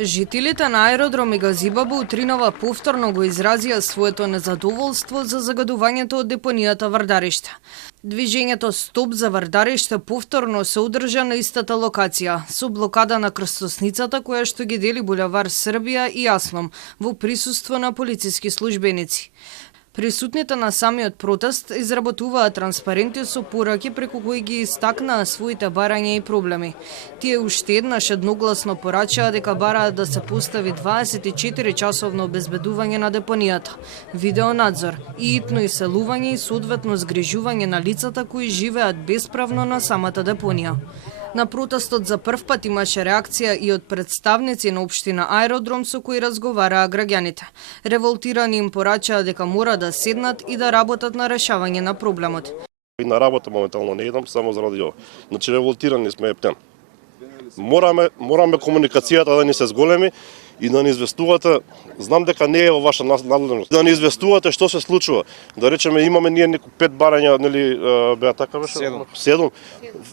Жителите на аеродром Газибабу утринава повторно го изразија своето незадоволство за загадувањето од депонијата Вардариште. Движењето Стоп за Вардариште повторно се одржа на истата локација, со блокада на крстосницата која што ги дели булевар Србија и Аслом, во присуство на полициски службеници. Присутните на самиот протест изработуваа транспаренти со пораки преку кои ги истакнаа своите барања и проблеми. Тие уште еднаш едногласно порачаа дека бараат да се постави 24-часовно обезбедување на депонијата, видеонадзор и итно иселување и соодветно згрижување на лицата кои живеат бесправно на самата депонија. На протестот за прв пат имаше реакција и од представници на општина Аеродром со кои разговараа граѓаните. Револтирани им порачаа дека мора да седнат и да работат на решавање на проблемот. И на работа моментално не идам само заради ова. Значи револтирани сме ептен. Мораме комуникацијата да ни се зголеми и да ни известувате, знам дека не е во ваша надлежност, да ни известувате што се случува. Да речеме имаме ние 5 барања, нели беа така беше? 7.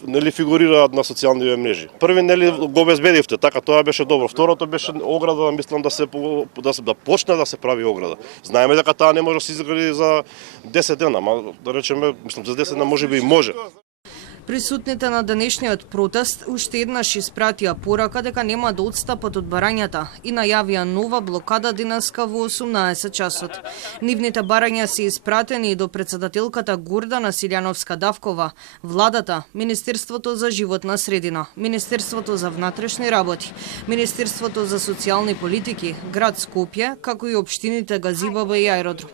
Нели фигурираат на социјални мрежи. Први нели го обезбедивте, така тоа беше добро. Второто беше ограда, мислам да почне да се прави ограда. Знаеме дека таа не може да се изгради за 10 дена, ама да речеме, мислам за 10 дена можеби и може. Присутните на денешниот протест уште еднаш испратија порака дека нема да отстапат од барањата и најавија нова блокада денеска во 18 часот. Нивните барања се испратени до председателката Гордана Силјановска-Давкова, владата, Министерството за животна средина, Министерството за внатрешни работи, Министерството за социјални политики, град Скопје, како и општините Газибаба и Аеродром.